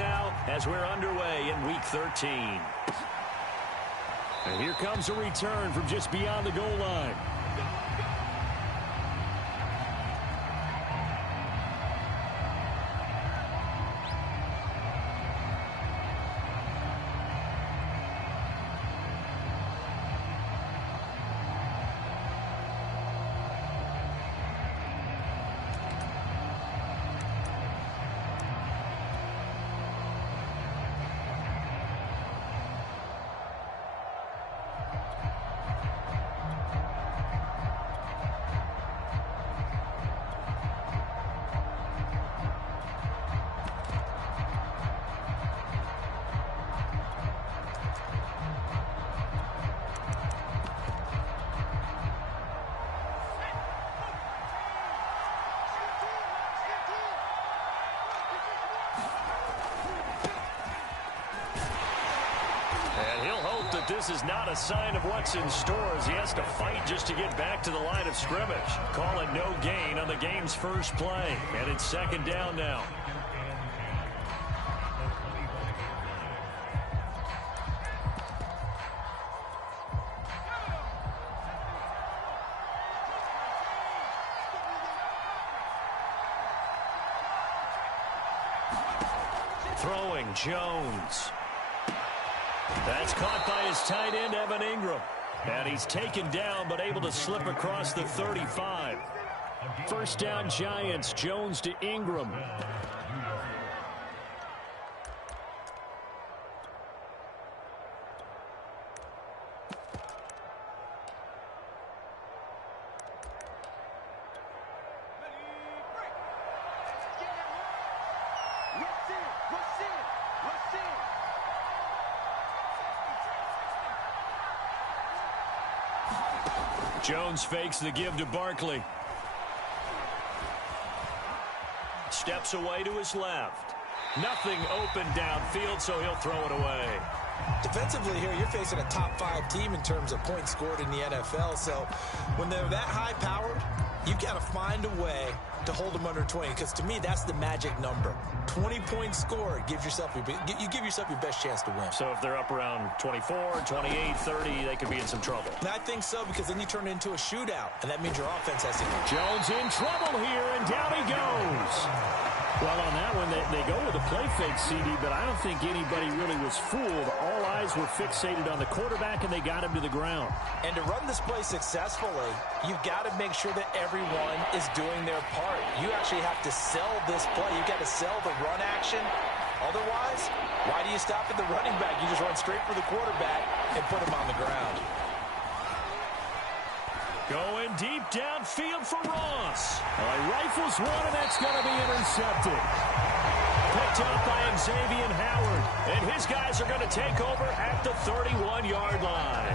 now as we're underway in Week 13. And here comes a return from just beyond the goal line. This is not a sign of what's in store as he has to fight just to get back to the line of scrimmage. Call it no gain on the game's first play. And it's second down now. Throwing Jones. That's caught by his tight end, Evan Ingram. And he's taken down, but able to slip across the 35. First down, Giants. Jones to Ingram. Jones fakes the give to Barkley. Steps away to his left. Nothing open downfield, so he'll throw it away. Defensively here, you're facing a top 5 team in terms of points scored in the NFL. So when they're that high-powered, you've got to find a way to hold them under 20, because to me, that's the magic number. 20 points scored gives yourself you give yourself your best chance to win. So if they're up around 24, 28, 30, they could be in some trouble. And I think so, because then you turn it into a shootout, and that means your offense has to go. Jones in trouble here, and down he goes. Well, on that one, they go with a play fake, CD, but I don't think anybody really was fooled. All eyes were fixated on the quarterback, and they got him to the ground. And to run this play successfully, you've got to make sure that everyone is doing their part. You actually have to sell this play. You've got to sell the run action. Otherwise, why do you stop at the running back? You just run straight for the quarterback and put him on the ground. Going deep downfield for Ross. Well, he rifles one, and that's going to be intercepted. Picked up by Xavier Howard. And his guys are going to take over at the 31-yard line.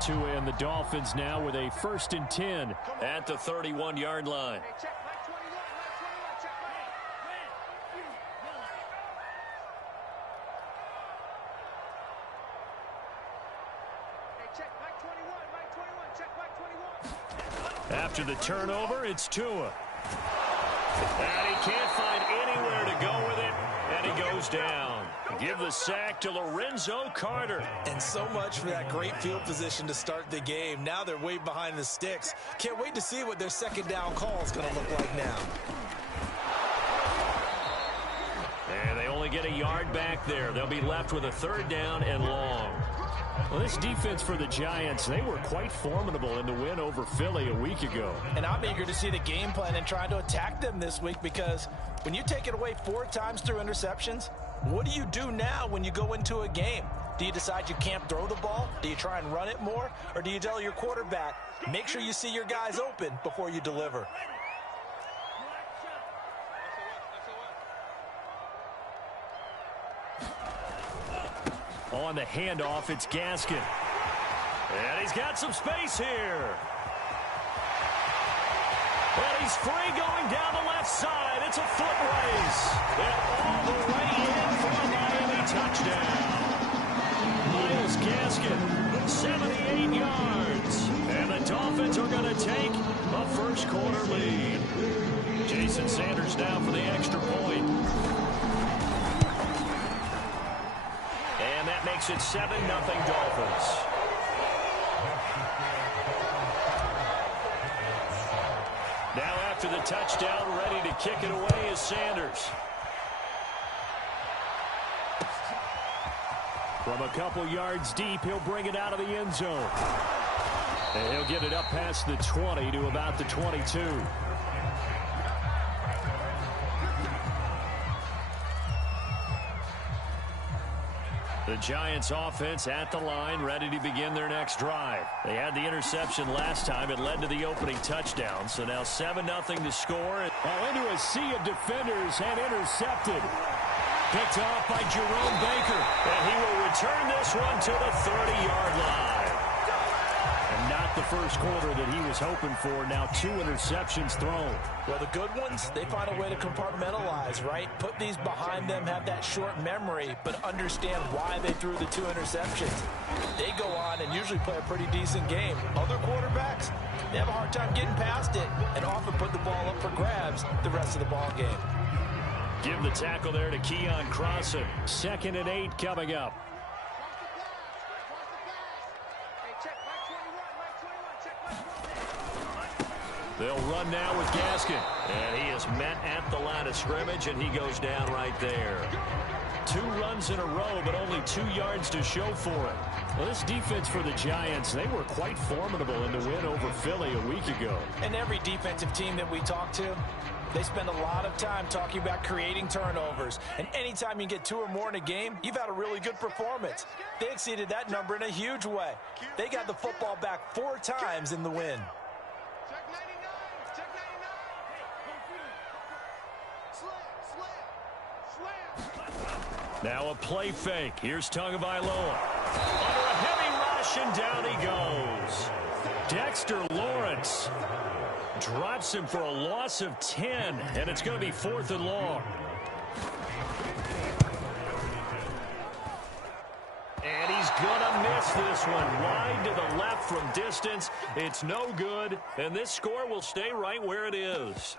To end the Dolphins now with a 1st and 10 at the 31-yard line. After the turnover, it's Tua. And he can't find anywhere to go with it, and he goes down. Give the sack to Lorenzo Carter. And so much for that great field position to start the game. Now they're way behind the sticks. Can't wait to see what their second down call is going to look like now. And they only get a yard back there. They'll be left with a 3rd down and long. Well, this defense for the Giants, they were quite formidable in the win over Philly a week ago. And I'm eager to see the game plan and try to attack them this week, because when you take it away 4 times through interceptions, what do you do now when you go into a game? Do you decide you can't throw the ball? Do you try and run it more? Or do you tell your quarterback, make sure you see your guys open before you deliver? On the handoff, it's Gaskin. And he's got some space here. And he's free going down the left side. It's a foot race. And all the way in for a Miami touchdown. Myles Gaskin, 78 yards. And the Dolphins are going to take a 1st three-quarter lead. Jason Sanders now for the extra point. And that makes it 7-0 Dolphins. Now after the touchdown, ready to kick it away is Sanders. From a couple yards deep, he'll bring it out of the end zone. And he'll get it up past the 20 to about the 22. The Giants offense at the line, ready to begin their next drive. They had the interception last time. It led to the opening touchdown. So now 7-0 to score. Well, into a sea of defenders and intercepted. Picked off by Jerome Baker. And he will return this one to the 30-yard line. And not the first quarter that he was hoping for. Now 2 interceptions thrown. Well, the good ones, they find a way to compartmentalize, right? Put these behind them, have that short memory, but understand why they threw the 2 interceptions. They go on and usually play a pretty decent game. Other quarterbacks, they have a hard time getting past it and often put the ball up for grabs the rest of the ball game. Give the tackle there to Keon Crossan. 2nd and 8 coming up. They'll run now with Gaskin. And he is met at the line of scrimmage, and he goes down right there. 2 runs in a row, but only 2 yards to show for it. Well, this defense for the Giants, they were quite formidable in the win over Philly a week ago. And every defensive team that we talk to, they spend a lot of time talking about creating turnovers. And anytime you get 2 or more in a game, you've had a really good performance. They exceeded that number in a huge way. They got the football back 4 times in the win. Now a play fake. Here's Tagovailoa. Under a heavy rush, and down he goes. Dexter Lawrence drops him for a loss of 10, and it's going to be 4th and long. And he's going to miss this one. Wide to the left from distance. It's no good, and this score will stay right where it is.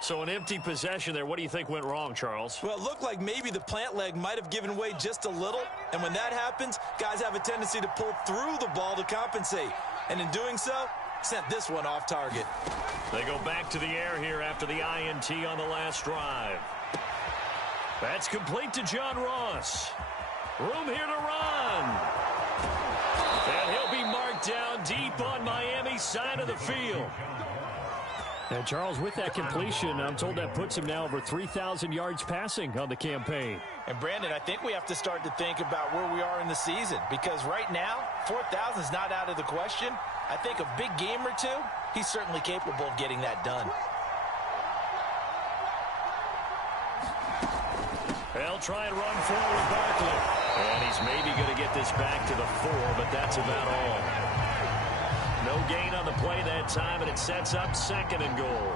So an empty possession there. What do you think went wrong, Charles? Well, it looked like maybe the plant leg might have given way just a little. And when that happens, guys have a tendency to pull through the ball to compensate. And in doing so, sent this one off target. They go back to the air here after the INT on the last drive. That's complete to John Ross. Room here to run. And he'll be marked down deep on Miami's side of the field. And Charles, with that completion, I'm told that puts him now over 3,000 yards passing on the campaign. And Brandon, I think we have to start to think about where we are in the season, because right now, 4,000 is not out of the question. I think a big game or 2, he's certainly capable of getting that done. They'll try and run forward Barkley. And he's maybe going to get this back to the 4, but that's about all. No gain on the play that time, and it sets up 2nd and goal.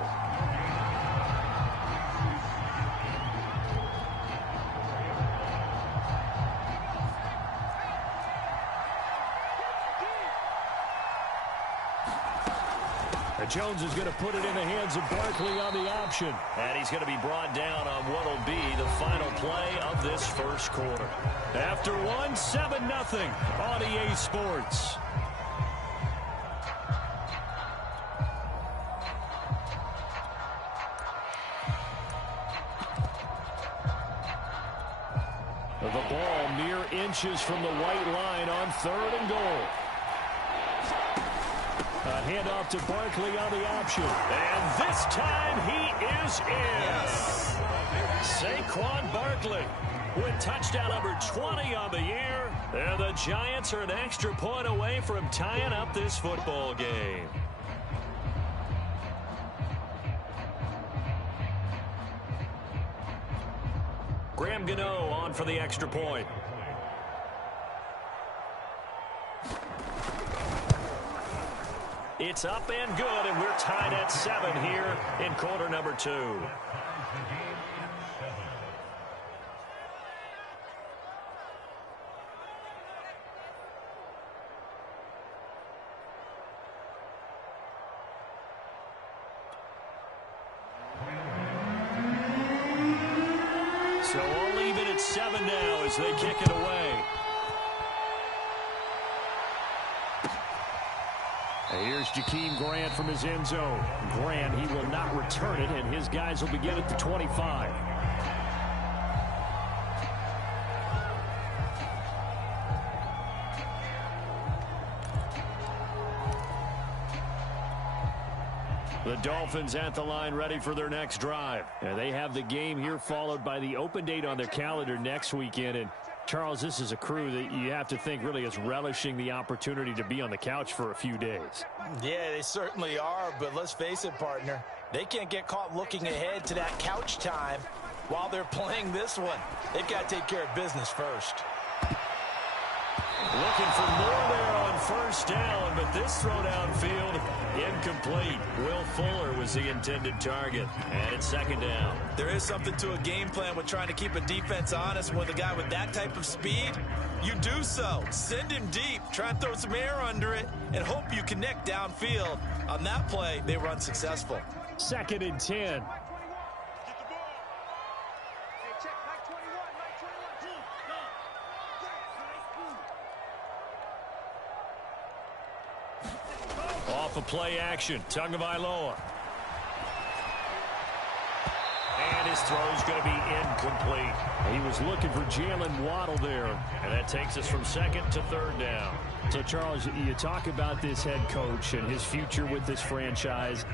And Jones is going to put it in the hands of Barkley on the option. And he's going to be brought down on what will be the final play of this first quarter. After 1, 7-0 on EA Sports. The ball mere inches from the white line on 3rd and goal. A handoff to Barkley on the option. And this time he is in. Yes. Saquon Barkley with touchdown number 20 on the year. And the Giants are an extra point away from tying up this football game. Graham Gano on for the extra point. It's up and good, and we're tied at 7 here in quarter number 2. as they kick it away. And here's Jakeem Grant from his end zone. Grant, he will not return it, and his guys will begin at the 25. The Dolphins at the line, ready for their next drive. And they have the game here followed by the open date on their calendar next weekend. And Charles, this is a crew that you have to think really is relishing the opportunity to be on the couch for a few days. Yeah, they certainly are, but let's face it, partner. They can't get caught looking ahead to that couch time while they're playing this one. They've got to take care of business first. Looking for more there on first down, but this throw downfield incomplete. Will Fuller was the intended target, and it's second down. There is something to a game plan with trying to keep a defense honest. With a guy with that type of speed, you do so. Send him deep, try and throw some air under it, and hope you connect downfield. On that play, they were unsuccessful. Second and 10. Off a play action, Tagovailoa. And his throw's going to be incomplete. He was looking for Jalen Waddle there, and that takes us from second to third down. So, Charles, you talk about this head coach and his future with this franchise.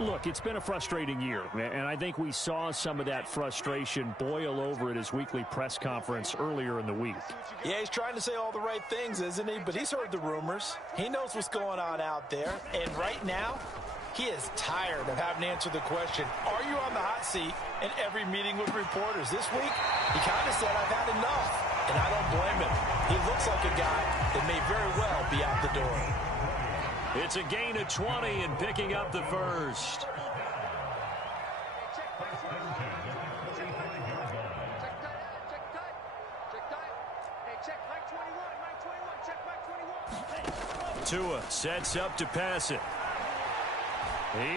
Look, it's been a frustrating year, and I think we saw some of that frustration boil over at his weekly press conference earlier in the week. Yeah, he's trying to say all the right things, isn't he? But he's heard the rumors. He knows what's going on out there. And right now, he is tired of having to answer the question, are you on the hot seat in every meeting with reporters? This week, he kind of said, I've had enough. And I don't blame him. He looks like a guy that may very well be out the door. It's a gain of 20 and picking up the first. Tua sets up to pass it.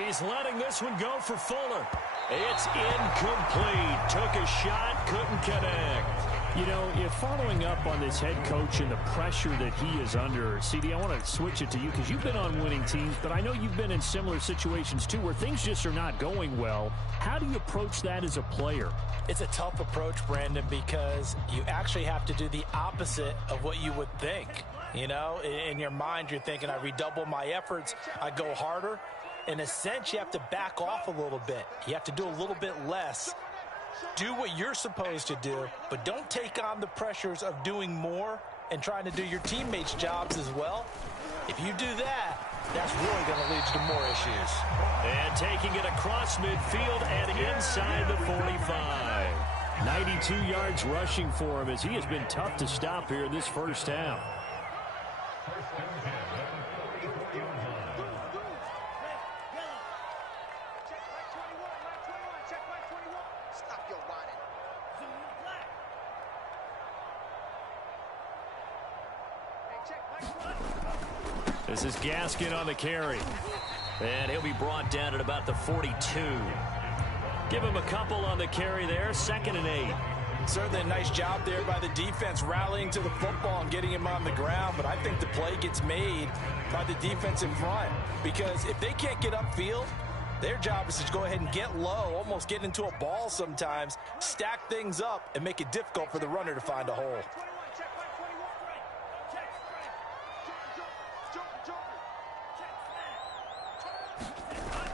He's letting this one go for Fuller. It's incomplete. Took a shot, couldn't connect. You know, if following up on this head coach and the pressure that he is under, CD, I want to switch it to you because you've been on winning teams, but I know you've been in similar situations too where things just are not going well. How do you approach that as a player? It's a tough approach, Brandon, because you actually have to do the opposite of what you would think. You know, in your mind, you're thinking, I redouble my efforts, I go harder. In a sense, you have to back off a little bit. You have to do a little bit less. Do what you're supposed to do, but don't take on the pressures of doing more and trying to do your teammates' jobs as well. If you do that, that's really going to lead to more issues. And taking it across midfield and inside the 45. 92 yards rushing for him as he has been tough to stop here this first half. This is Gaskin on the carry. And he'll be brought down at about the 42. Give him a couple on the carry there. 2nd and 8. Certainly a nice job there by the defense rallying to the football and getting him on the ground. But I think the play gets made by the defense in front. Because if they can't get upfield, their job is to go ahead and get low, almost get into a ball sometimes, stack things up, and make it difficult for the runner to find a hole.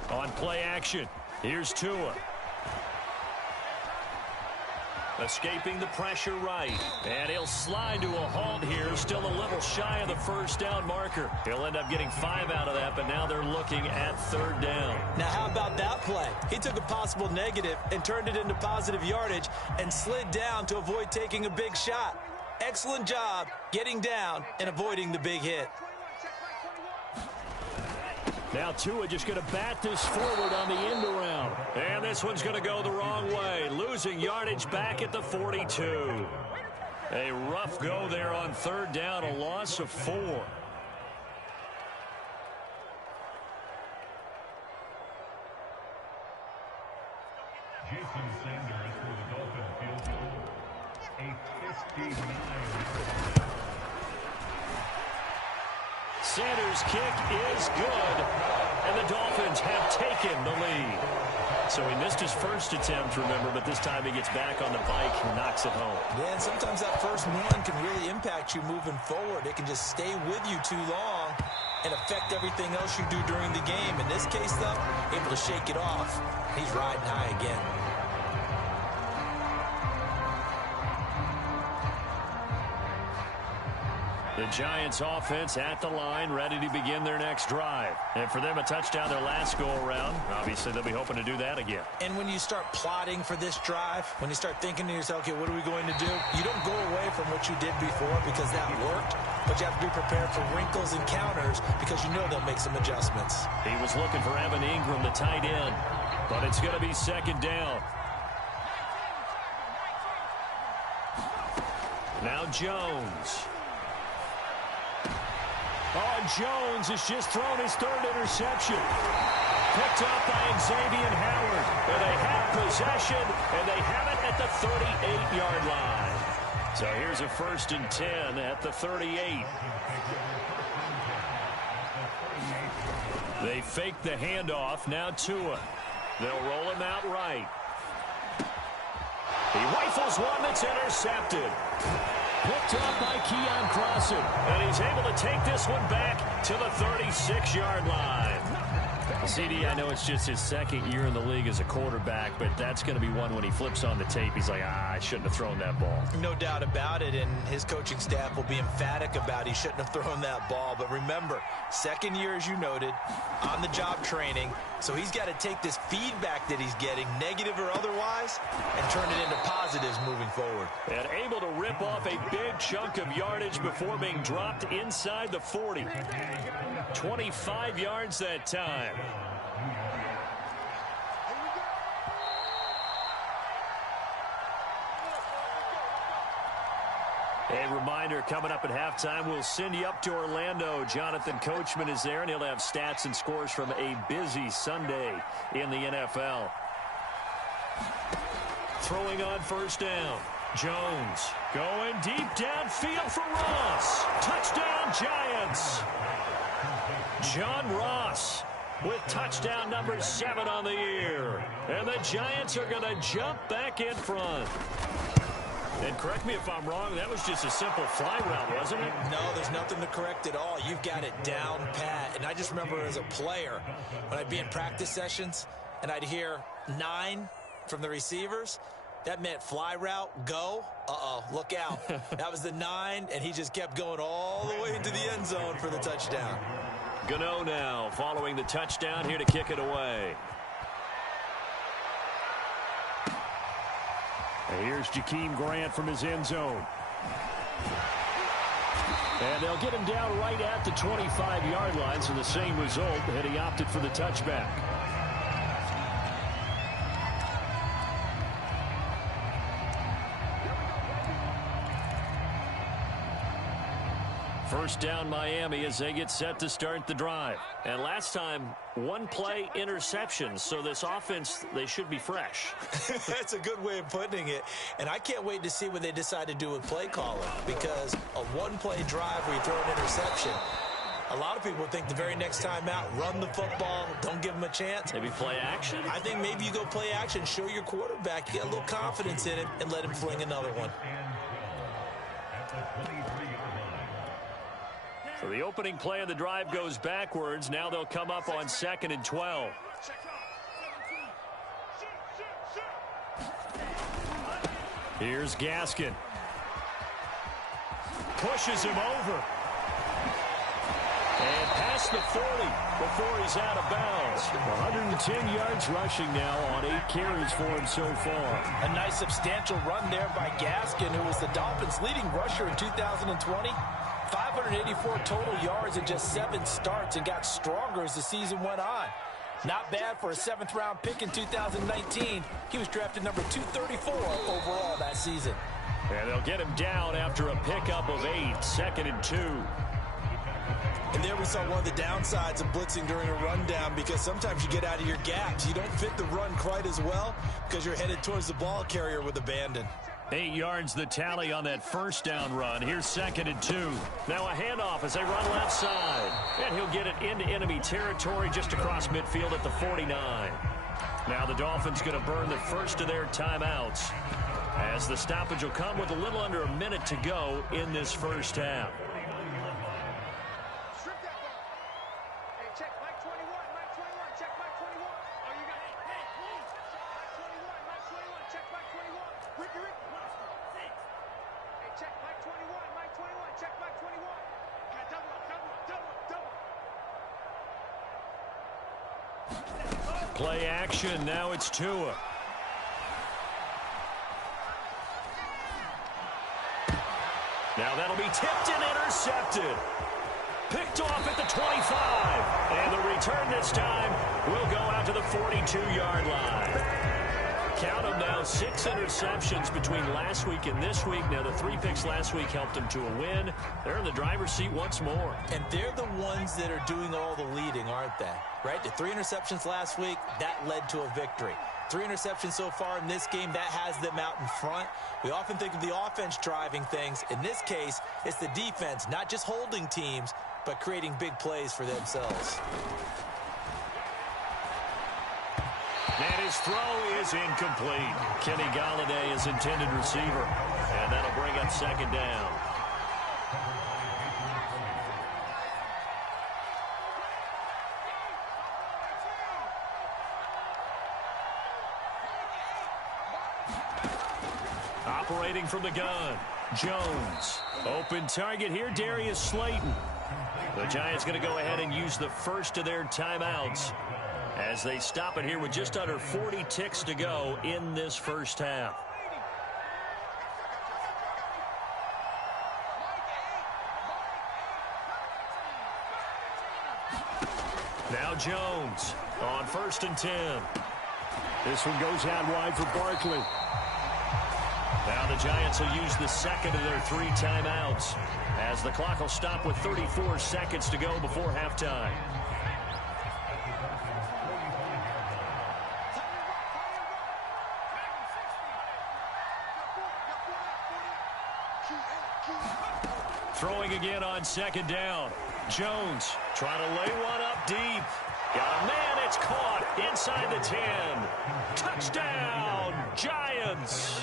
On play action, here's Tua. Escaping the pressure right. And he'll slide to a halt here. Still a little shy of the first down marker. He'll end up getting 5 out of that, but now they're looking at 3rd down. Now, how about that play? He took a possible negative and turned it into positive yardage and slid down to avoid taking a big shot. Excellent job getting down and avoiding the big hit. Now Tua just going to bat this forward on the end around. And this one's going to go the wrong way. Losing yardage back at the 42. A rough go there on 3rd down, a loss of 4. Sanders' kick is good, and the Dolphins have taken the lead. So he missed his first attempt, remember, but this time he gets back on the bike and knocks it home. Yeah, and sometimes that first one can really impact you moving forward. It can just stay with you too long and affect everything else you do during the game. In this case, though, able to shake it off. He's riding high again. The Giants offense at the line, ready to begin their next drive. And for them, a touchdown their last go-around. Obviously, they'll be hoping to do that again. And when you start plotting for this drive, when you start thinking to yourself, okay, what are we going to do? You don't go away from what you did before because that worked, but you have to be prepared for wrinkles and counters because you know they'll make some adjustments. He was looking for Evan Ingram, the tight end, but it's going to be second down. Now Jones. Oh, Jones has just thrown his third interception. Picked up by Xavier Howard. And they have possession, and they have it at the 38-yard line. So here's a 1st and 10 at the 38. They fake the handoff. Now Tua. They'll roll him out right. He rifles one that's intercepted. Picked up by Keon Crossen. And he's able to take this one back to the 36-yard line. CD, I know it's just his second year in the league as a quarterback, but that's going to be one when he flips on the tape. He's like, I shouldn't have thrown that ball. No doubt about it, and his coaching staff will be emphatic about he shouldn't have thrown that ball. But remember, second year, as you noted, on-the-job training, so he's got to take this feedback that he's getting, negative or otherwise, and turn it into positives moving forward. And able to rip off a big chunk of yardage before being dropped inside the 40. 25 yards that time. A reminder, coming up at halftime, we'll send you up to Orlando. Jonathan Coachman is there, and he'll have stats and scores from a busy Sunday in the NFL. Throwing on 1st down. Jones going deep downfield for Ross. Touchdown, Giants. John Ross with touchdown number 7 on the year. And the Giants are going to jump back in front. And correct me if I'm wrong, that was just a simple fly route, wasn't it? No, there's nothing to correct at all. You've got it down pat. And I just remember as a player, when I'd be in practice sessions, and I'd hear 9 from the receivers, that meant fly route, go. Uh-oh, look out. That was the 9, and he just kept going all the way into the end zone for the touchdown. Gano now following the touchdown here to kick it away. And here's Jakeem Grant from his end zone. And they'll get him down right at the 25-yard line, so the same result, and he opted for the touchback. First down Miami as they get set to start the drive. And last time, 1-play interception. So this offense, they should be fresh. That's a good way of putting it. And I can't wait to see what they decide to do with play calling. Because a 1-play drive where you throw an interception, a lot of people think the very next time out, run the football, don't give them a chance. Maybe play action? I think maybe you go play action, show your quarterback, you get a little confidence in him, and let him fling another one. So the opening play of the drive goes backwards. Now they'll come up on 2nd and 12. Here's Gaskin. Pushes him over. And past the 40 before he's out of bounds. 110 yards rushing now on 8 carries for him so far. A nice substantial run there by Gaskin, who was the Dolphins' leading rusher in 2020. 584 total yards in just 7 starts and got stronger as the season went on. Not bad for a 7th-round pick in 2019. He was drafted number 234 overall that season. And they'll get him down after a pickup of 8, 2nd and 2. And there we saw one of the downsides of blitzing during a rundown, because sometimes you get out of your gaps. You don't fit the run quite as well because you're headed towards the ball carrier with abandon. 8 yards the tally on that first down run. Here's 2nd and 2. Now a handoff as they run left side. And he'll get it into enemy territory just across midfield at the 49. Now the Dolphins going to burn the first of their timeouts, as the stoppage will come with a little under a minute to go in this first half. Play action. Now it's Tua. Now that'll be tipped and intercepted. Picked off at the 25. And the return this time will go out to the 42-yard line. Count them now, 6 interceptions between last week and this week. Now the 3 picks last week helped them to a win. They're in the driver's seat once more. And they're the ones that are doing all the leading, aren't they? Right? The 3 interceptions last week, that led to a victory. 3 interceptions so far in this game, that has them out in front. We often think of the offense driving things. In this case, it's the defense, not just holding teams, but creating big plays for themselves. And his throw is incomplete. Kenny Golladay is intended receiver. And that'll bring up 2nd down. Operating from the gun, Jones. Open target here, Darius Slayton. The Giants going to go ahead and use the first of their timeouts as they stop it here with just under 40 ticks to go in this first half. Now Jones on 1st and 10. This one goes out wide for Barkley. Now the Giants will use the 2nd of their 3 timeouts as the clock will stop with 34 seconds to go before halftime. Throwing again on 2nd down. Jones trying to lay one up deep. Got a man, it's caught inside the 10. Touchdown, Giants.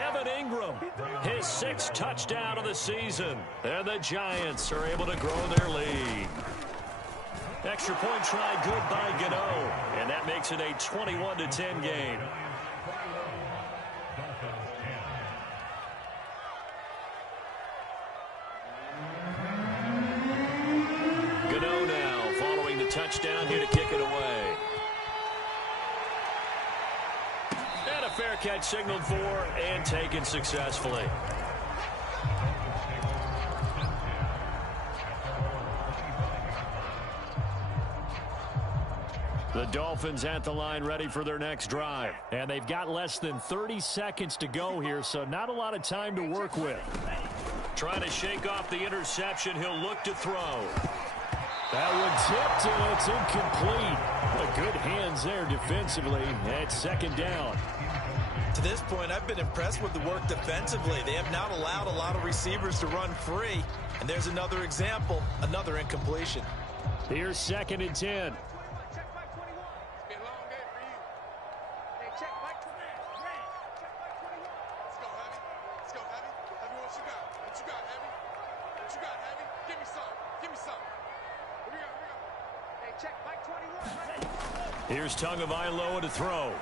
Evan Ingram, his 6th touchdown of the season. And the Giants are able to grow their lead. Extra point try good by Gano. And that makes it a 21-10 game. Gano now following the touchdown here to kick it away. And a fair catch signaled for and taken successfully. The Dolphins at the line ready for their next drive. And they've got less than 30 seconds to go here, so not a lot of time to work with. Trying to shake off the interception. He'll look to throw. That one tipped, and it's incomplete. But good hands there defensively at 2nd down. To this point, I've been impressed with the work defensively. They have not allowed a lot of receivers to run free. And there's another example, another incompletion. Here's 2nd and 10. Here's Tagovailoa to throw.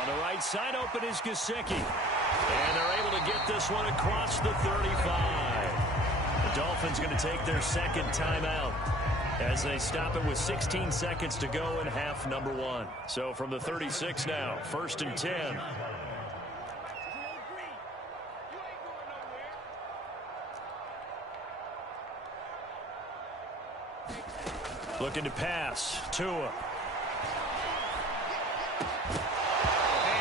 On the right side, open is Gesicki. And they're able to get this one across the 35. The Dolphins going to take their 2nd timeout as they stop it with 16 seconds to go in half number 1. So from the 36 now, 1st and 10. Looking to pass. Tua. And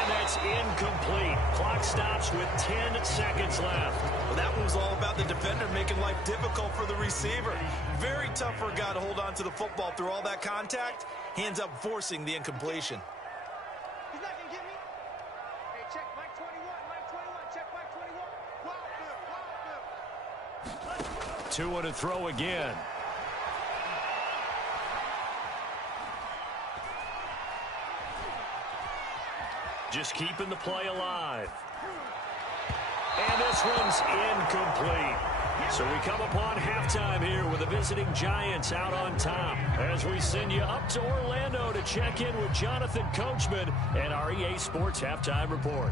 that's incomplete. Clock stops with 10 seconds left. Well, that one was all about the defender making life difficult for the receiver. Very tough for a guy to hold on to the football through all that contact. He ends up forcing the incompletion. He's not going to get me. Hey, To and throw again. Just keeping the play alive. And this one's incomplete. So we come upon halftime here with the visiting Giants out on top as we send you up to Orlando to check in with Jonathan Coachman and our EA Sports Halftime Report.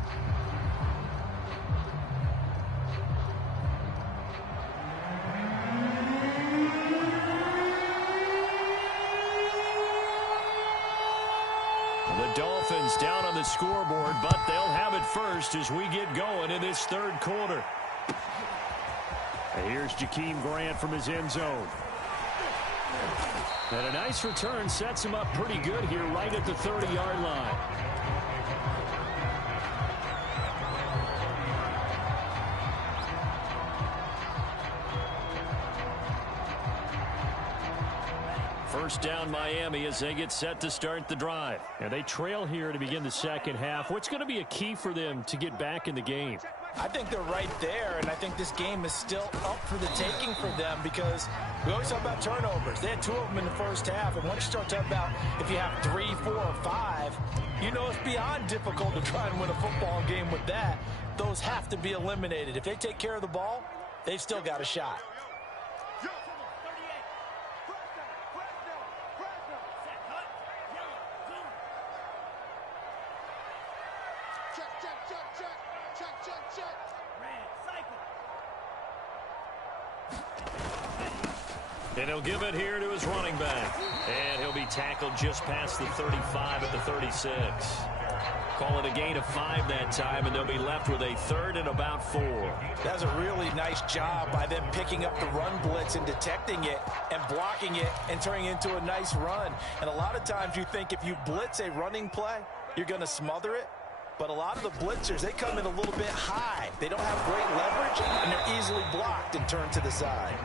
The Dolphins down on the scoreboard, but they'll have it first as we get going in this third quarter. And here's Jakeem Grant from his end zone. And a nice return sets him up pretty good here right at the 30-yard line. First down Miami as they get set to start the drive. And they trail here to begin the second half. What's going to be a key for them to get back in the game? I think they're right there, and I think this game is still up for the taking for them because we always talk about turnovers. They had 2 of them in the first half, and once you start talking about if you have 3, 4, or 5, you know it's beyond difficult to try and win a football game with that. Those have to be eliminated. If they take care of the ball, they've still got a shot. And he'll give it here to his running back. And he'll be tackled just past the 35 at the 36. Call it a gain of 5 that time, and they'll be left with a third and about 4. That's a really nice job by them picking up the run blitz and detecting it and blocking it and turning it into a nice run. And a lot of times you think if you blitz a running play, you're going to smother it. But a lot of the blitzers, they come in a little bit high. They don't have great leverage, and they're easily blocked and turned to the side.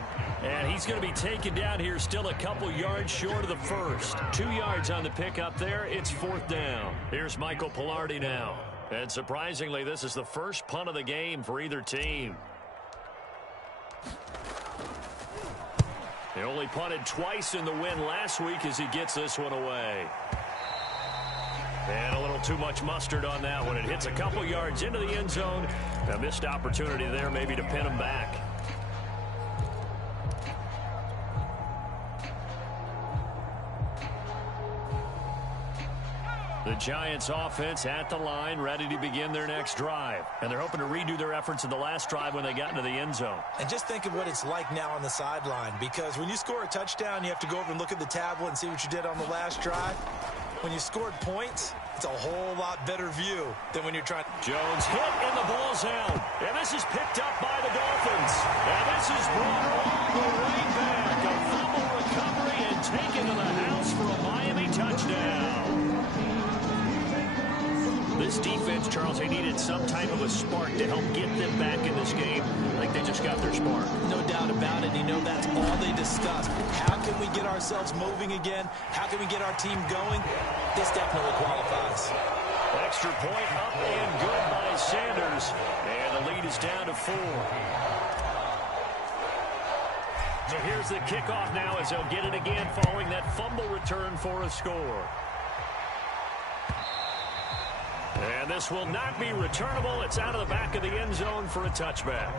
And he's going to be taken down here, still a couple yards short of the first. 2 yards on the pickup there. It's 4th down. Here's Michael Pilardi now. And surprisingly, this is the first punt of the game for either team. They only punted twice in the win last week as he gets this one away. And a little too much mustard on that one. It hits a couple yards into the end zone. A missed opportunity there maybe to pin him back. The Giants offense at the line, ready to begin their next drive. And they're hoping to redo their efforts in the last drive when they got into the end zone. And just think of what it's like now on the sideline, because when you score a touchdown, you have to go over and look at the tablet and see what you did on the last drive. When you scored points, it's a whole lot better view than when you're trying. Jones hit and the ball's out. And this is picked up by the Dolphins. And this is brought all the way back. A fumble recovery and taken to the house for a Miami touchdown. This defense, Charles, they needed some type of a spark to help get them back in this game. I think they just got their spark. No doubt about it. You know, that's all they discussed. How can we get ourselves moving again? How can we get our team going? This definitely qualifies. Extra point up and good by Sanders. And the lead is down to 4. So here's the kickoff now as they'll get it again following that fumble return for a score. And this will not be returnable. It's out of the back of the end zone for a touchback.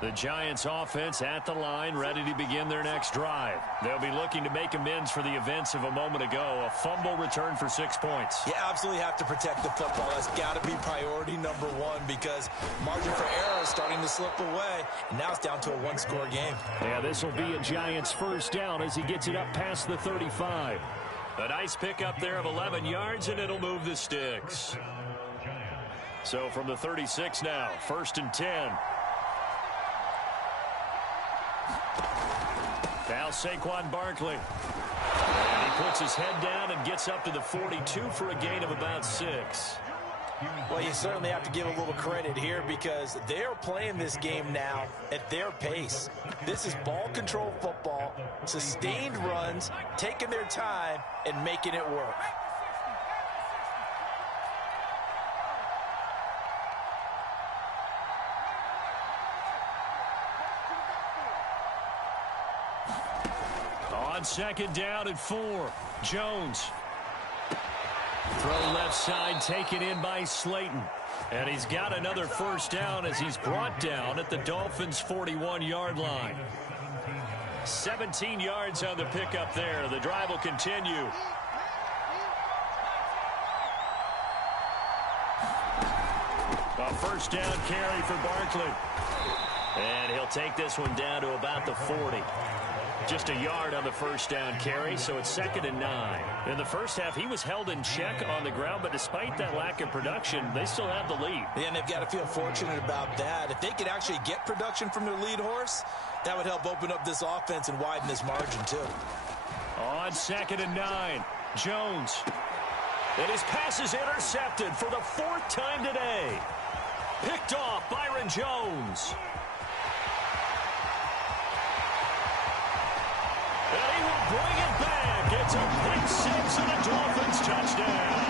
The Giants offense at the line, ready to begin their next drive. They'll be looking to make amends for the events of a moment ago. A fumble return for 6 points. You absolutely have to protect the football. That's got to be priority number 1 because margin for error is starting to slip away. And now it's down to a 1-score game. Yeah, this will be a Giants first down as he gets it up past the 35. A nice pickup there of 11 yards, and it'll move the sticks. So from the 36 now, 1st and 10. Now Saquon Barkley. And he puts his head down and gets up to the 42 for a gain of about 6. Well, you certainly have to give a little credit here because they're playing this game now at their pace. This is ball control football, sustained runs, taking their time, and making it work. On second down and 4, Jones. Throw left side, taken in by Slayton. And he's got another first down as he's brought down at the Dolphins' 41-yard line. 17 yards on the pickup there. The drive will continue. A first down carry for Barkley. And he'll take this one down to about the 40. Just a yard on the first down carry, so it's 2nd and 9. In the first half, he was held in check on the ground, but despite that lack of production, they still have the lead. Yeah, and they've got to feel fortunate about that. If they could actually get production from their lead horse, that would help open up this offense and widen this margin, too. On 2nd and 9, Jones. And his pass is intercepted for the 4th time today. Picked off Byron Jones. And he will bring it back. It's a pick 6 and a Dolphins touchdown.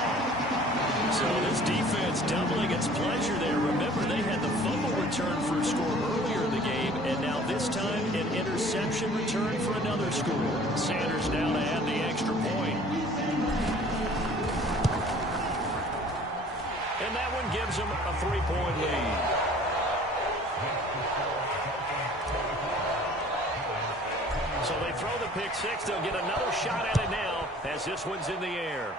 So this defense doubling its pleasure there. Remember, they had the fumble return for a score earlier in the game, and now this time an interception return for another score. Sanders now to add the extra point. And that one gives them a 3-point lead. So they throw the pick 6. They'll get another shot at it now as this one's in the air.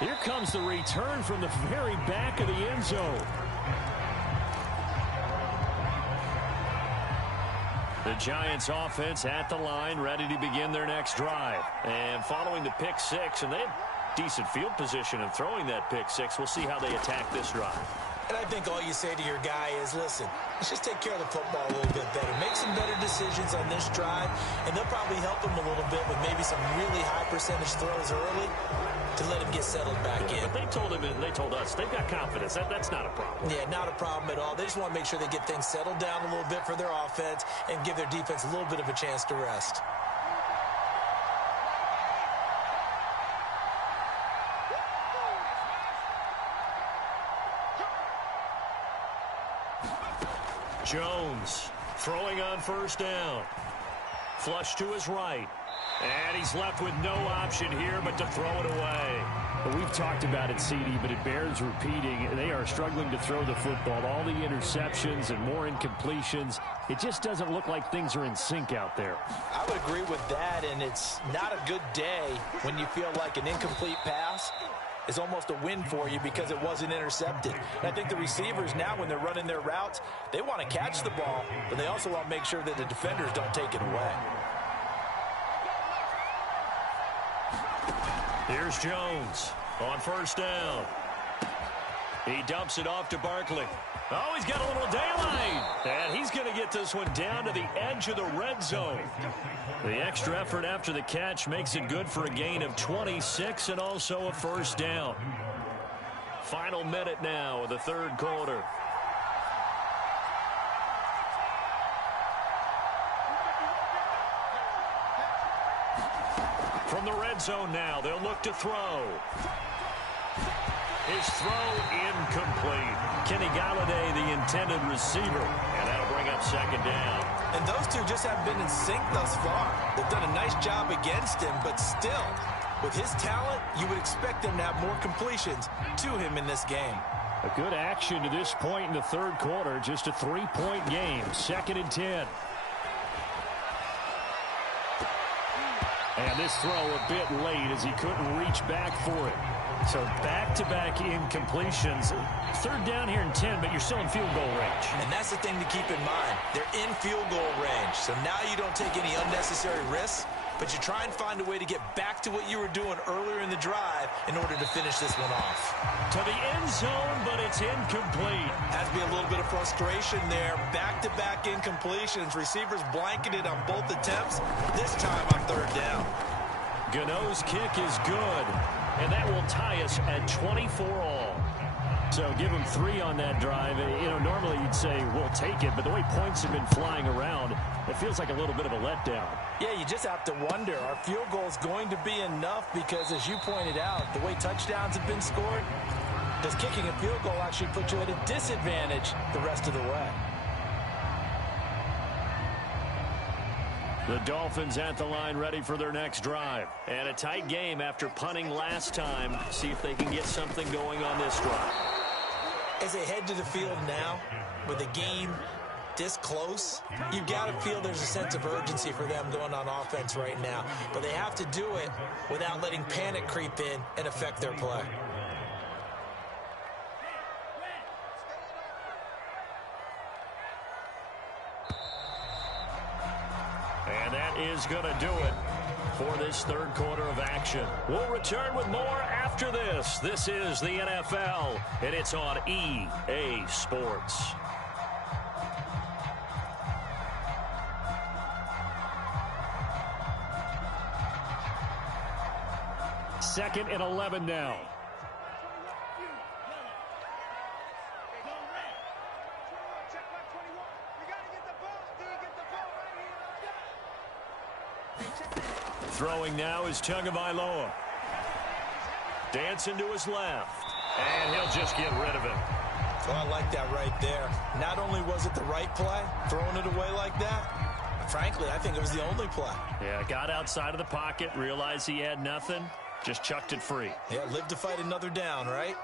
Here comes the return from the very back of the end zone. The Giants offense at the line, ready to begin their next drive. And following the pick 6, and they have decent field position in throwing that pick 6. We'll see how they attack this drive. And I think all you say to your guy is, listen, let's just take care of the football a little bit better. Make some better decisions on this drive, and they'll probably help him a little bit with maybe some really high percentage throws early to let him get settled back in. But they told him and they told us they've got confidence. That's not a problem. Yeah, not a problem at all. They just want to make sure they get things settled down a little bit for their offense and give their defense a little bit of a chance to rest. Jones throwing on first down. Flush to his right. And he's left with no option here but to throw it away. Well, we've talked about it, CD, but it bears repeating. They are struggling to throw the football. All the interceptions and more incompletions. It just doesn't look like things are in sync out there. I would agree with that, and it's not a good day when you feel like an incomplete pass is almost a win for you because it wasn't intercepted. And I think the receivers now, when they're running their routes, they want to catch the ball, but they also want to make sure that the defenders don't take it away. Here's Jones on first down. He dumps it off to Barkley. Oh, he's got a little daylight. And he's going to get this one down to the edge of the red zone. The extra effort after the catch makes it good for a gain of 26 and also a first down. Final minute now of the third quarter. From the red zone now, they'll look to throw. His throw incomplete. Kenny Galladay, the intended receiver. And that'll bring up second down. And those two just haven't been in sync thus far. They've done a nice job against him, but still, with his talent, you would expect them to have more completions to him in this game. A good action to this point in the third quarter. Just a 3-point game. 2nd and 10. And this throw a bit late as he couldn't reach back for it. So back-to-back incompletions. Third down here in 10, but you're still in field goal range. And that's the thing to keep in mind. They're in field goal range. So now you don't take any unnecessary risks, but you try and find a way to get back to what you were doing earlier in the drive in order to finish this one off. To the end zone, but it's incomplete. Has to be a little bit of frustration there. Back-to-back incompletions. Receivers blanketed on both attempts. This time on third down. Gano's kick is good, and that will tie us at 24 all. So give him 3 on that drive. You know, normally you'd say, we'll take it, but the way points have been flying around, it feels like a little bit of a letdown. Yeah, you just have to wonder, are field goals going to be enough? Because as you pointed out, the way touchdowns have been scored, does kicking a field goal actually put you at a disadvantage the rest of the way? The Dolphins at the line ready for their next drive. And a tight game after punting last time. See if they can get something going on this drive. As they head to the field now, with the game this close, you've got to feel there's a sense of urgency for them going on offense right now. But they have to do it without letting panic creep in and affect their play. And that is going to do it for this third quarter of action. We'll return with more after this. This is the NFL, and it's on EA Sports. Second and 11 now. Throwing now is Tagovailoa. Dancing to his left. And he'll just get rid of it. Well, I like that right there. Not only was it the right play, throwing it away like that, frankly, I think it was the only play. Yeah, got outside of the pocket, realized he had nothing, just chucked it free. Yeah, live to fight another down, right?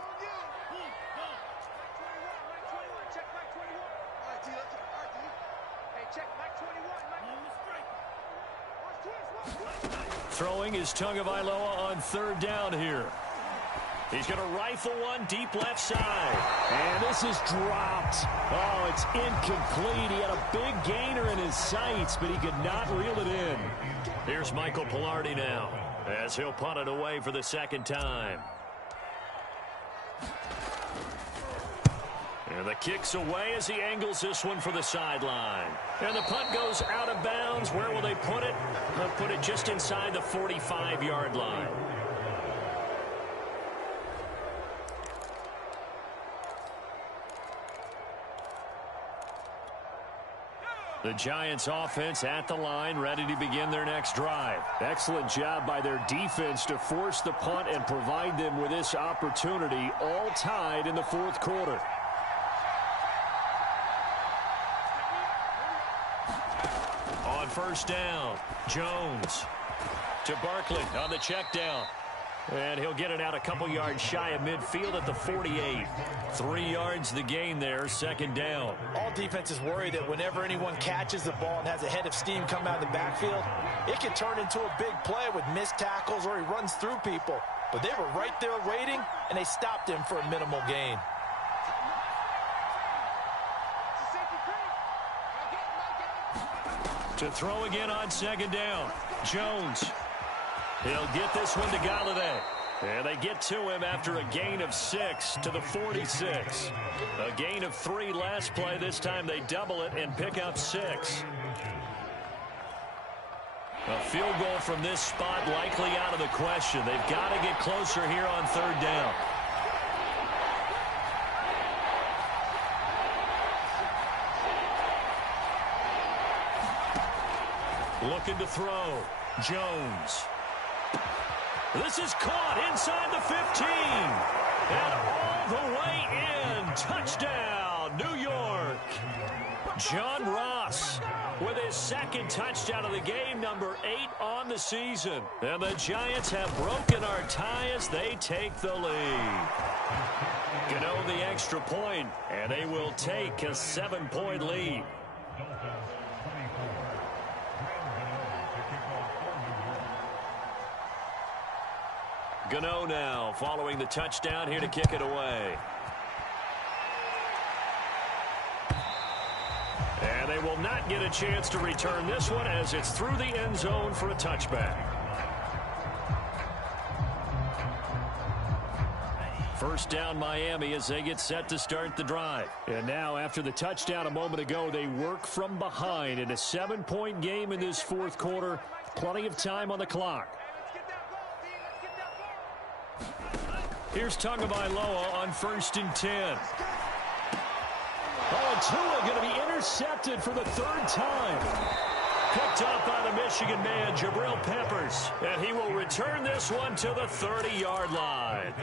Throwing is Tagovailoa on third down here. He's going to rifle one deep left side. And this is dropped. Oh, it's incomplete. He had a big gainer in his sights, but he could not reel it in. Here's Michael Pilardi now, as he'll punt it away for the second time. And the kick's away as he angles this one for the sideline. And the punt goes out of bounds. Where will they put it? They'll put it just inside the 45-yard line. The Giants offense at the line, ready to begin their next drive. Excellent job by their defense to force the punt and provide them with this opportunity, all tied in the fourth quarter. On first down, Jones to Barkley on the check down. And he'll get it out a couple yards shy of midfield at the 48. 3 yards the gain there, second down. All defenses worry that whenever anyone catches the ball and has a head of steam come out of the backfield, it can turn into a big play with missed tackles or he runs through people. But they were right there waiting, and they stopped him for a minimal gain. To throw again on second down, Jones. He'll get this one to Galladay. And they get to him after a gain of 6 to the 46. A gain of 3 last play. This time they double it and pick up 6. A field goal from this spot likely out of the question. They've got to get closer here on third down. Looking to throw. Jones. This is caught inside the 15. And all the way in. Touchdown, New York. John Ross with his second touchdown of the game, number 8 on the season. And the Giants have broken our tie as they take the lead. Gano the extra point, and they will take a 7-point lead. Gano now following the touchdown here to kick it away. And they will not get a chance to return this one as it's through the end zone for a touchback. First down Miami as they get set to start the drive. And now after the touchdown a moment ago, they work from behind in a 7-point game in this fourth quarter. Plenty of time on the clock. Here's Tagovailoa on 1st and 10. Oh, and Tua going to be intercepted for the 3rd time. Picked up by the Michigan man, Jabril Peppers. And he will return this one to the 30-yard line.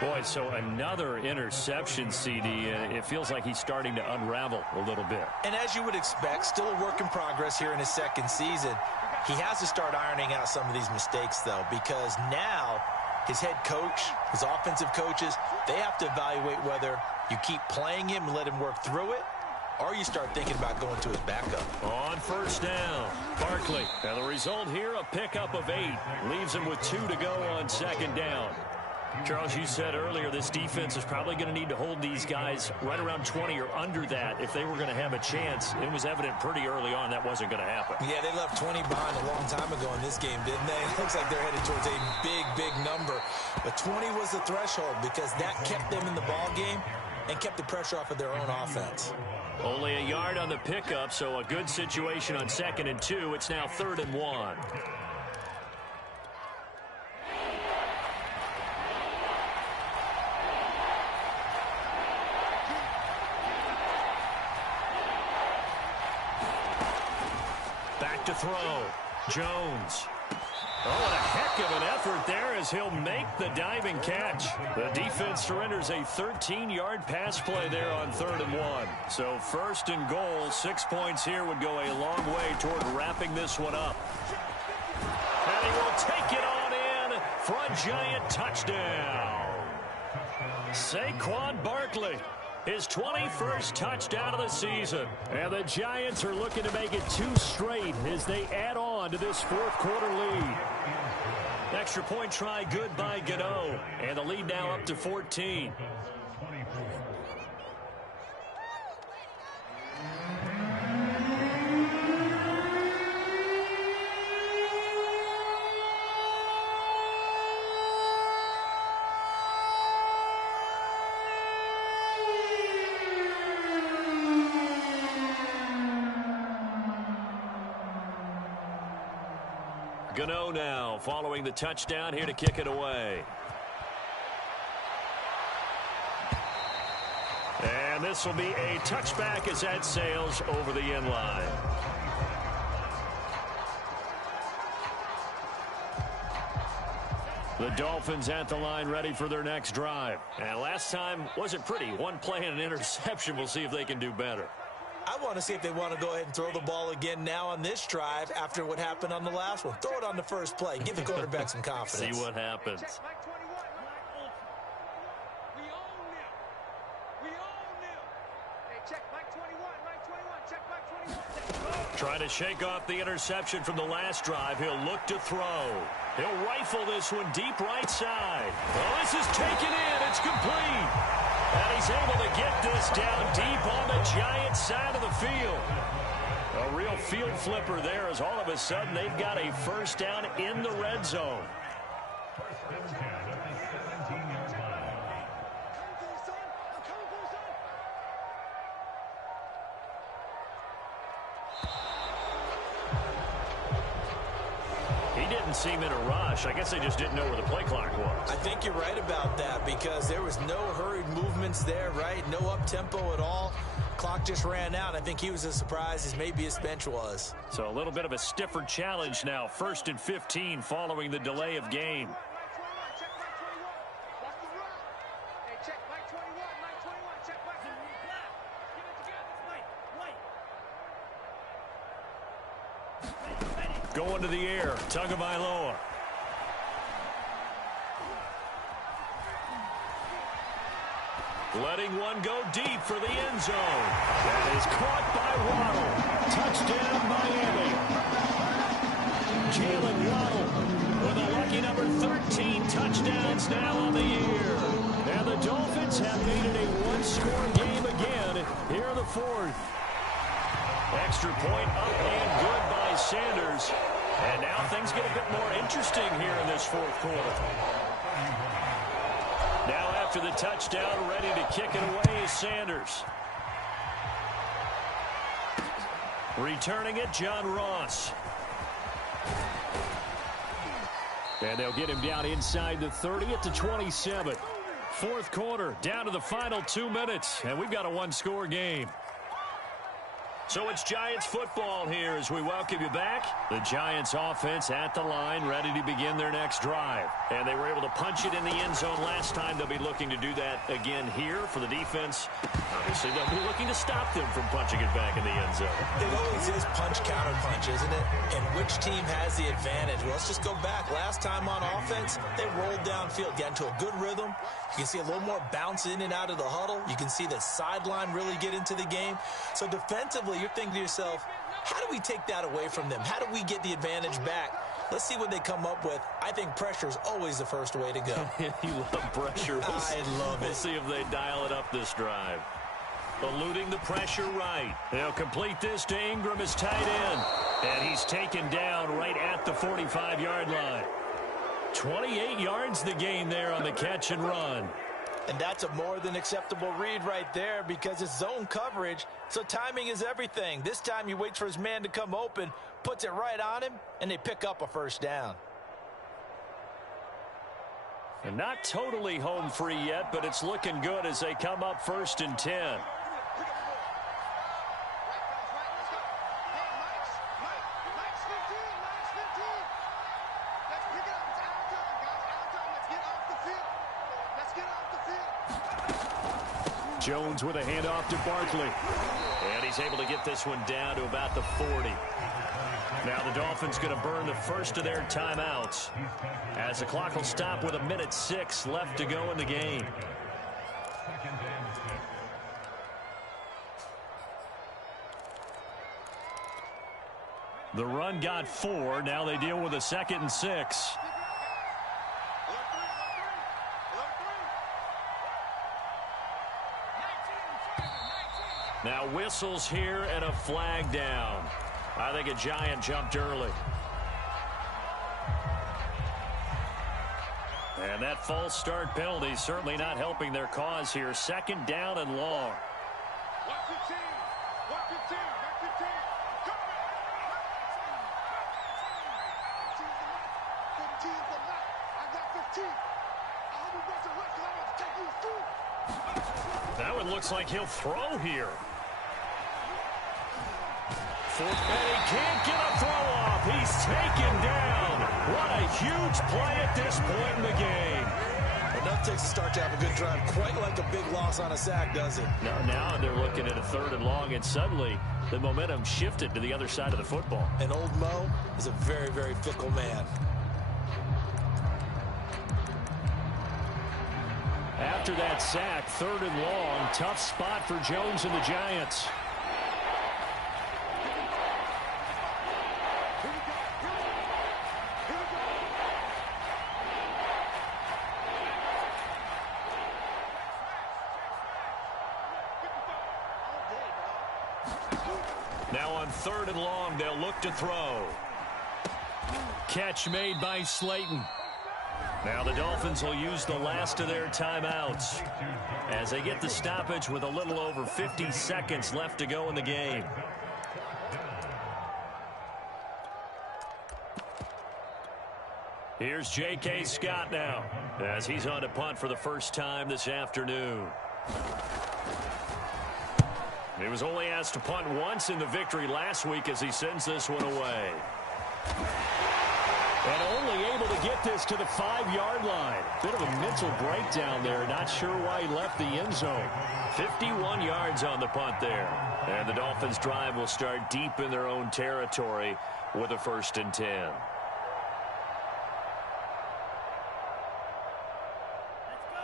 Boy, so another interception, CD. It feels like he's starting to unravel a little bit. And as you would expect, still a work in progress here in his second season. He has to start ironing out some of these mistakes, though, because now his head coach, his offensive coaches, they have to evaluate whether you keep playing him and let him work through it, or you start thinking about going to his backup. On first down, Barkley. And the result here, a pickup of 8. Leaves him with 2 to go on second down. Charles, you said earlier this defense is probably going to need to hold these guys right around 20 or under that if they were going to have a chance. It was evident pretty early on that wasn't going to happen. Yeah, they left 20 behind a long time ago in this game, didn't they? It looks like they're headed towards a big, big number. But 20 was the threshold because that kept them in the ball game and kept the pressure off of their own offense. Only a yard on the pickup, so a good situation on 2nd and 2. It's now 3rd and 1. Back to throw. Jones. Oh, and a heck of an effort there as he'll make the diving catch. The defense surrenders a 13-yard pass play there on 3rd and 1. So 1st and goal, 6 points here would go a long way toward wrapping this one up. And he will take it on in for a giant touchdown. Saquon Barkley. His 21st touchdown of the season. And the Giants are looking to make it 2 straight as they add on to this 4th quarter lead. Extra point try good by Gano. And the lead now up to 14. Gano now following the touchdown here to kick it away. And this will be a touchback as that sails over the end line. The Dolphins at the line ready for their next drive. And last time wasn't pretty. One play and an interception. We'll see if they can do better. I want to see if they want to go ahead and throw the ball again now on this drive after what happened on the last one. Throw it on the first play. Give the quarterback some confidence. See what happens. Trying to shake off the interception from the last drive. He'll look to throw. He'll rifle this one deep right side. Oh, this is taken in. It's complete. And he's able to get this down deep on the Giants side of the field. A real field flipper there as all of a sudden they've got a first down in the red zone. Seem in a rush. I guess they just didn't know where the play clock was. I think you're right about that because there was no hurried movements there, right? No up-tempo at all. Clock just ran out. I think he was as surprised as maybe his bench was. So a little bit of a stiffer challenge now. 1st and 15 following the delay of game. Going to the air, Tagovailoa. Letting one go deep for the end zone. That is caught by Waddle. Touchdown, Miami. Jalen Waddle with a lucky number 13 touchdowns now on the year. And the Dolphins have made it a one-score game again here in the 4th. Extra point up and good by Sanders. And now things get a bit more interesting here in this 4th quarter. Now after the touchdown, ready to kick it away is Sanders. Returning it, John Ross. And they'll get him down inside the 30 at the 27. 4th quarter, down to the final 2 minutes. And we've got a one-score game. So it's Giants football here as we welcome you back. The Giants offense at the line, ready to begin their next drive. And they were able to punch it in the end zone last time. They'll be looking to do that again here for the defense. Obviously, they'll be looking to stop them from punching it back in the end zone. It always is punch-counter-punch, isn't it? And which team has the advantage? Well, let's just go back. Last time on offense, they rolled downfield, got into a good rhythm. You can see a little more bounce in and out of the huddle. You can see the sideline really get into the game. So defensively, you're thinking to yourself, how do we take that away from them? How do we get the advantage back? Let's see what they come up with. I think pressure is always the first way to go. You love pressure. I love it. We'll see if they dial it up this drive. Eluding the pressure right. They'll complete this to Ingram as tight end. And he's taken down right at the 45-yard line. 28 yards the gain there on the catch and run. And that's a more than acceptable read right there because it's zone coverage, so timing is everything. This time he waits for his man to come open, puts it right on him, and they pick up a first down. And not totally home free yet, but it's looking good as they come up 1st and 10. Jones with a handoff to Barkley. And he's able to get this one down to about the 40. Now the Dolphins going to burn the first of their timeouts as the clock will stop with 1:06 left to go in the game. The run got 4. Now they deal with a 2nd and 6. Now whistles here and a flag down. I think a Giant jumped early. And that false start penalty certainly not helping their cause here. 2nd down and long. That one looks like he'll throw here. And he can't get a throw off. He's taken down. What a huge play at this point in the game. Enough takes to start to have a good drive. Quite like a big loss on a sack, does it? Now they're looking at a 3rd and long, and suddenly the momentum shifted to the other side of the football. And old Mo is a very, very fickle man. After that sack, 3rd and long, tough spot for Jones and the Giants. Now on 3rd and long, they'll look to throw. Catch made by Slayton. Now the Dolphins will use the last of their timeouts as they get the stoppage with a little over 50 seconds left to go in the game. Here's J.K. Scott now as he's on to punt for the first time this afternoon. He was only asked to punt once in the victory last week as he sends this one away. And only able to get this to the 5-yard line. Bit of a mental breakdown there. Not sure why he left the end zone. 51 yards on the punt there. And the Dolphins' drive will start deep in their own territory with a 1st and 10.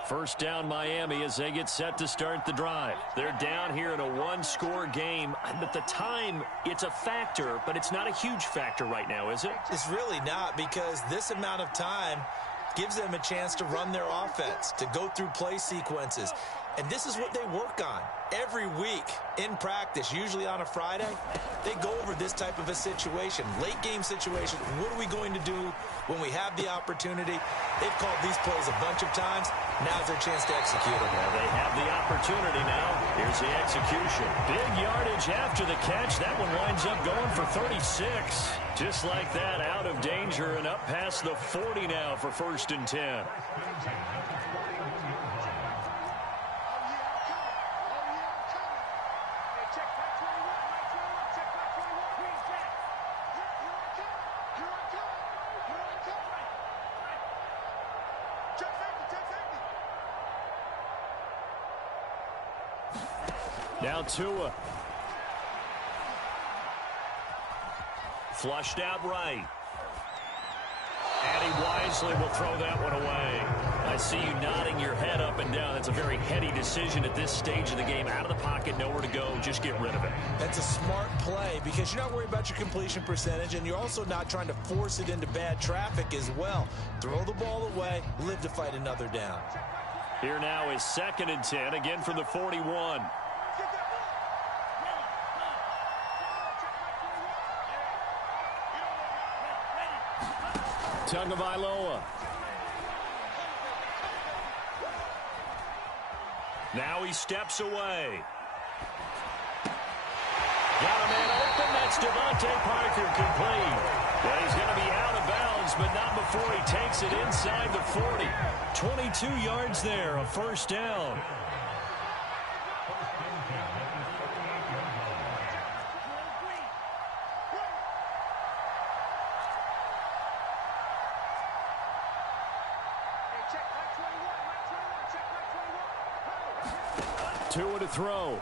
First down Miami as they get set to start the drive. They're down here in a 1-score game. At the time, it's a factor, but it's not a huge factor right now, is it? It's really not, because this amount of time gives them a chance to run their offense, to go through play sequences. And this is what they work on every week in practice, usually on a Friday. They go over this type of a situation, late game situation. What are we going to do when we have the opportunity? They've called these plays a bunch of times. Now's their chance to execute them. Well, they have the opportunity now. Here's the execution. Big yardage after the catch. That one winds up going for 36. Just like that, out of danger and up past the 40 now for 1st and 10. Now Tua. Flushed out right. And he wisely will throw that one away. I see you nodding your head up and down. That's a very heady decision at this stage of the game. Out of the pocket, nowhere to go. Just get rid of it. That's a smart play because you're not worried about your completion percentage, and you're also not trying to force it into bad traffic as well. Throw the ball away, live to fight another down. Here now is 2nd and 10, again from the 41. Tagovailoa. Now he steps away. Got a man open. That's Devontae Parker complete. Well, he's going to be out of bounds, but not before he takes it inside the 40. 22 yards there, a first down. Tua to throw.